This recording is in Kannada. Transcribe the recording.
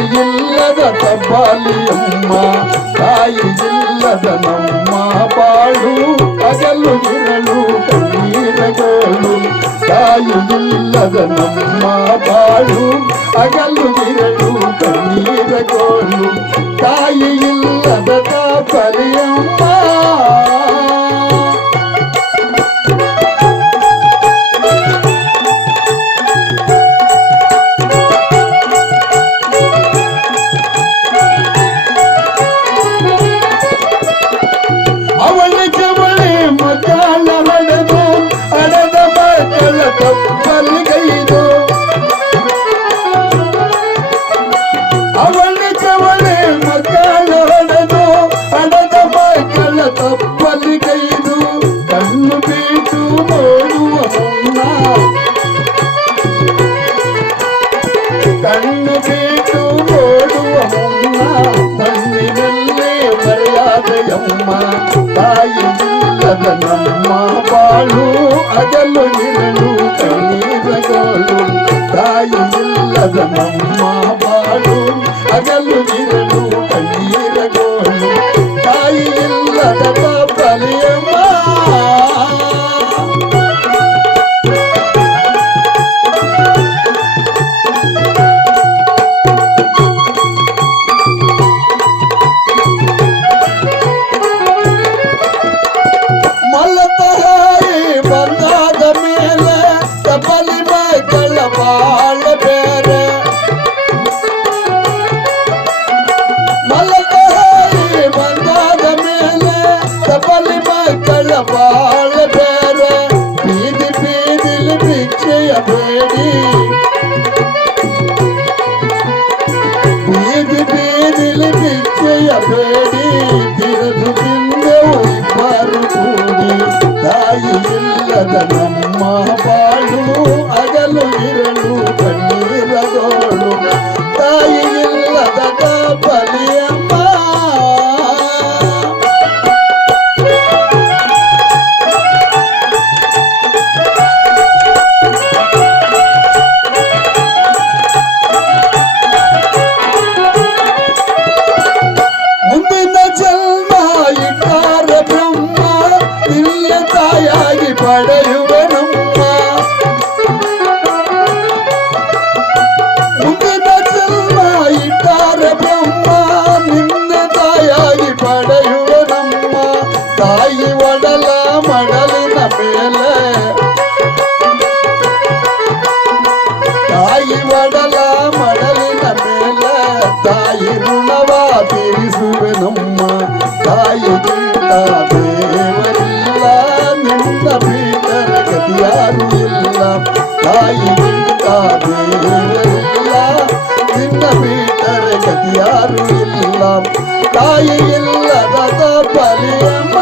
ಇಲ್ಲದ ತಬ್ಬಾಲಿಯಮ್ಮ ತಾಯಿ ಇಲ್ಲದ ನಮ್ಮ ಬಾಳು ಹಗಲು ಇರಲು ಕಣ್ಣೀರಗೋಳು ತಾಯಿ ಇಲ್ಲದ ನಮ್ಮ ಬಾಳು ಹಗಲು ಇರಲು ಕಣ್ಣೀರಗೋಳು ತಾಯಿ ಇಲ್ಲದ ತಬ್ಬಾಲಿಯಮ್ಮ ತಪ್ಪಲಿಗೈದು ಅವಳ ಚವಳೆ ಮಕ್ಕಳ ಹೊಡೆದು ಹಡದ ಮಕ್ಕಳ ತಪ್ಪಲಿಗೈದು ಕಣ್ಣು ಬಿಟ್ಟು ನೋಡುವ ಮುನ್ನ ಕಣ್ಣು ಬಿಟ್ಟು ನೋಡುವ ಮುನ್ನ ಕಣ್ಣಿನಲ್ಲೇ ಮರ್ಯಾದೆಯಮ್ಮ ತಾಯಿ ಇಲ್ಲದ ನಮ್ಮ ಬಾಳು ಅಗಲು ಇರಲು ಕಣ್ಣೀರಗೋಳು ತಾಯಿ ಇಲ್ಲದ ನಮ್ಮ ಬಾಳು ಅಗಲು ಇರಲು ಕಣ್ಣೀರಗೋಳು ತಾಯಿ ಇಲ್ಲದ ತಬ್ಬಲಿಯಮ್ಮ ಬಾಳ ಬೇರೆ ಮಲತಾಯಿ ಬಂದಾದ ಮೇಲೆ ತಪಲಿ ಮಕ್ಕಳ ಬಾಳ ಬೇರೆ ಬೀದಿ ಬೀದಿಲಿ ಭಿಕ್ಷೆಯ ಬೇಡಿ ಬೀದಿ ಬೀದಿಲಿ ಭಿಕ್ಷೆಯ ಬೇಡಿ ತಿರುದು ತಿಂದೆವು ಇಬ್ಬರು ಕೂಡಿ ತಾಯಿ ಇಲ್ಲದ ನಮ್ಮ ಬಾಳು ಅಗಲು ಇರಲು ಕಣ್ಣೀರಗೋಳು ತಾಯಿ ಇಲ್ಲದ ತಬ್ಬಲಿಯಮ್ಮ ಮುಂದಿನ ಜನ್ಮ ಇಟ್ಟಾರ ಬ್ರಹ್ಮ ಇಲ್ಲ ತಾಯಾಗಿ ಪಡೆಯುವ ನಮ್ಮ ಮುಂದಿನ ಜನ್ಮ ಇಟ್ಟಾರ ಬ್ರಹ್ಮ ನಿನ್ನ ತಾಯಾಗಿ ಪಡೆಯುವ ನಮ್ಮ ತಾಯಿ ಒಡಲ ಮಡಲಿನ ಮೇಲೆ ತಾಯಿ ಒಡಲ ಮಡಲಿನ ಮೇಲೆ ತಾಯಿ ಋಣವ ತೀರಿಸುವೆ ನಮ್ಮ ತಾಯಿಗಿಂತ ದೇವರಿಲ್ಲ ನಿನ್ನ ಪೀಠರ ಗತಿಯಾರು ಇಲ್ಲ ತಾಯಿಗಿಂತ ದೇವರಿಲ್ಲ ನಿನ್ನ ಪೀಠರ ಗತಿಯಾರು ಇಲ್ಲ ತಾಯಿ ಇಲ್ಲದ ತಬ್ಬಲಿಯಮ್ಮ